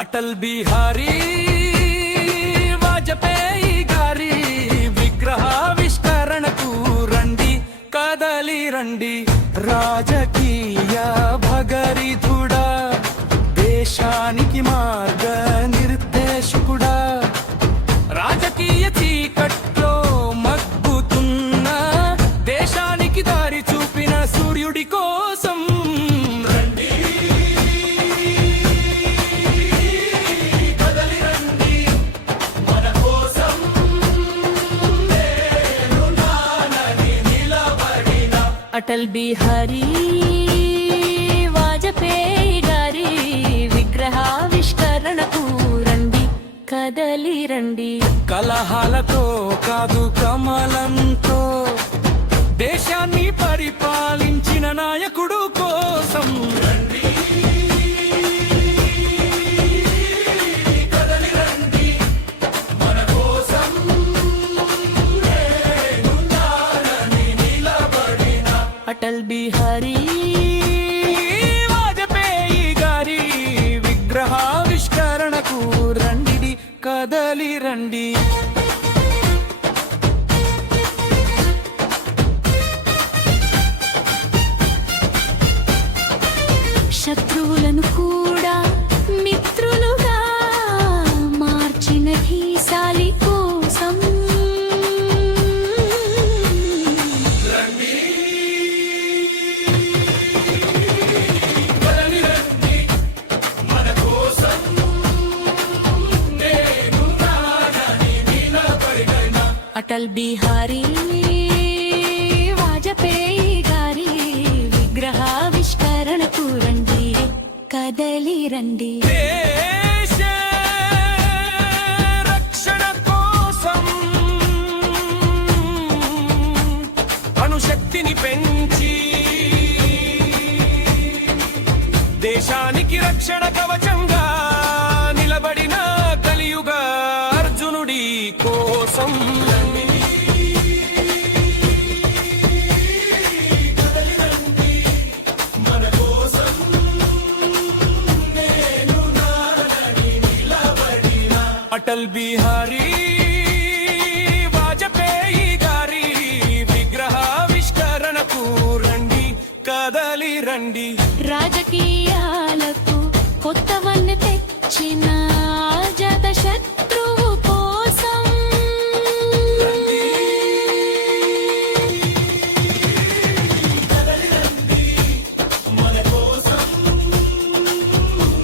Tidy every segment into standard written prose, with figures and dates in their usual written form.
అటల్ బిహారీ వాజపేయి గారి విగ్రహావిష్కరణకు రండి కదలి రండి. రాజకీయ భగరిధుడా, దేశానికి మార్గ నిర్దేశకుడా, రాజకీయ చీకట్లో మగ్గుతున్న దేశానికి దారి చూపిన సూర్యుడి కోసం రండి కదలి రండి. మన కోసం నేనున్నానని నిలబడిన అటల్ బిహారీ వాజపేయి గారి విగ్రహావిష్కరణకు రండి కదలి రండి. కలహాలతో కాదు కమలంతో దేశాన్ని పరిపాలించిన నాయకుడు కోసం రండి కదలి రండి. మన కోసం నేనున్నానని నిలబడిన అటల్ బిహారీ వాజపేయి గారి విగ్రహావిష్కరణకు రండి కదలి రండి. శత్రువులను కూడా మిత్రులుగా మార్చిన ధీశాలి కోసం కదలి రండి. మన కోసం నేనున్నానని నిలబడిన అటల్ బిహారీ వాజపేయి గారి విగ్రహావిష్కరణకు రండి కదలి రండి. దేశ రక్షణ కోసం అణుశక్తిని పెంచి దేశానికి రక్షణ కవచంగా నిలబడిన కలియుగ అర్జునుడి కోసం అటల్ బిహారీ వాజపేయి గారి విగ్రహావిష్కరణకు రండి కదలి రండి. రాజకీయాలకు కొత్తవన్నీ తెచ్చిన జత శత్రువు కోసం మన కోసం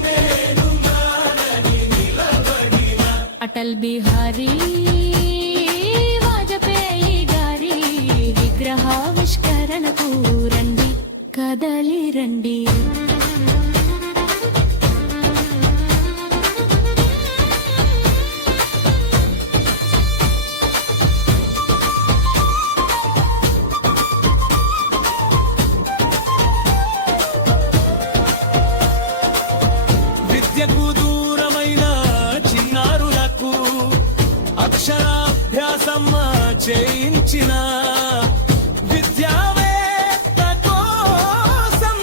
నేనున్నానని నిలబడిన అటల్ బిహారీ వాజపేయి గారి విగ్రహావిష్కరణకు రండి కదలి రండి. విద్యకు దూరమైన చిన్నారులకు అక్షరాభ్యాసం చేయించిన విద్యావేత్త కోసం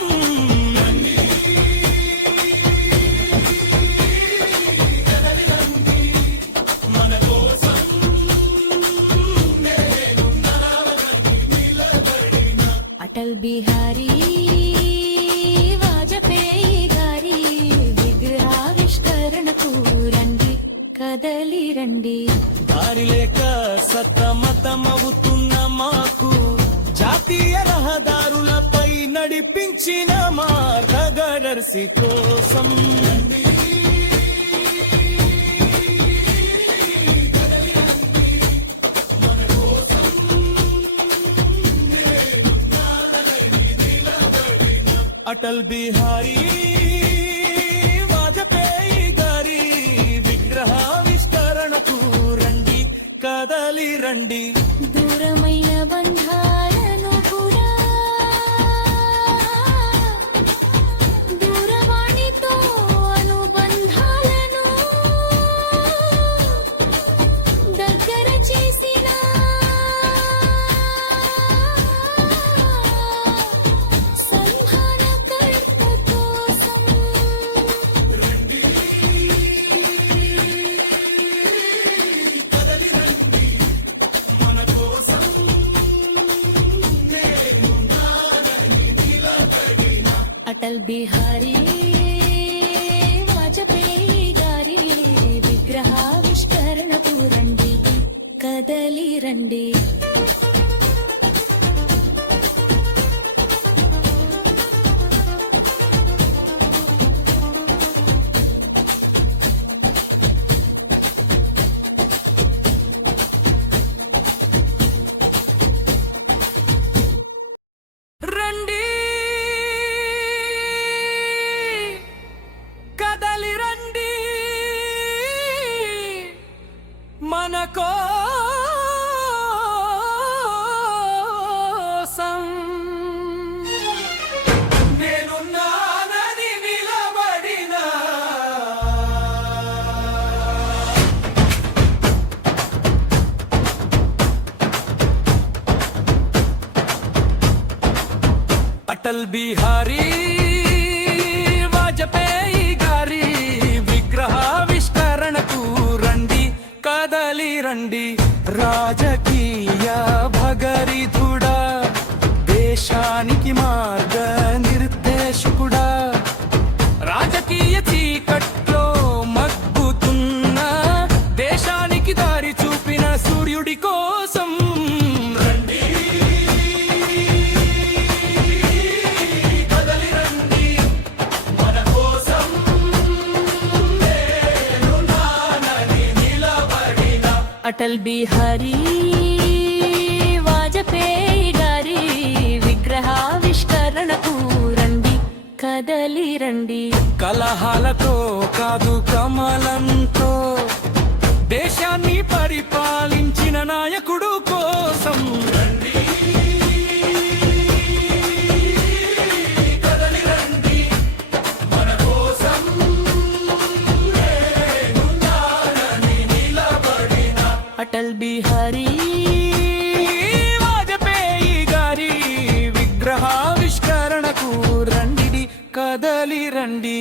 కదలి రండి. మన కోసం నేనున్నానని నిలబడిన అటల్ బిహారీ వాజపేయి గారి విగ్రహావిష్కరణకు రండి కదలి రండి. దారి లేక సతమతమవుతున్న మాకు జాతీయ రహదారులపై నడిపించిన మార్గదర్శి కోసం అటల్ బిహారీ వాజపేయి గారి విగ్రహావిష్కరణకు రండి కదలి రండి. దూరమైన బంధాలను కూడా దూరవాణితో అనుబంధాలను దగ్గర చేసిన సంధానకర్త కోసం బిహారీ వాజపేయి గారి విగ్రహావిష్కరణకు రండి కదలి రండి. రండి కదలి రండి మన కోసం నేనున్నానని నిలబడిన అటల్ బిహారీ వాజపేయి గారి విగ్రహావిష్కరణకు రండి కదలి రండి. రాజకీయ భగరిధుడా, దేశానికి మార్గ నిర్దేశకుడా, రాజకీయ చీకట్లో మగ్గుతున్న దేశానికి దారి చూపిన సూర్యుడి కోసం అటల్ బిహారీ వాజపేయి గారి విగ్రహావిష్కరణకు రండి కదలి రండి. కలహాలతో కాదు కమలంతో దేశాన్ని పరిపాలించిన నాయకుడు కోసం అటల్ బిహారీ వాజపేయి గారి విగ్రహావిష్కరణకు రండి కదలి రండి.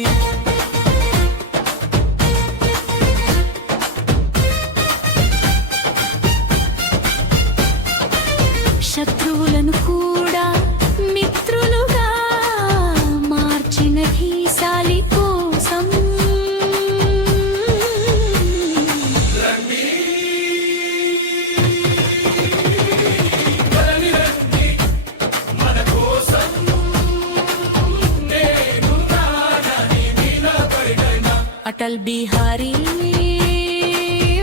శత్రువులను కూడా మిత్రులుగా మార్చిన ధీశాలి కోసం అటల్ బిహారీ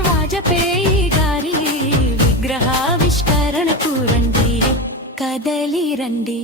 వాజపేయి గారి విగ్రహావిష్కరణకు రండి కదలి రండి.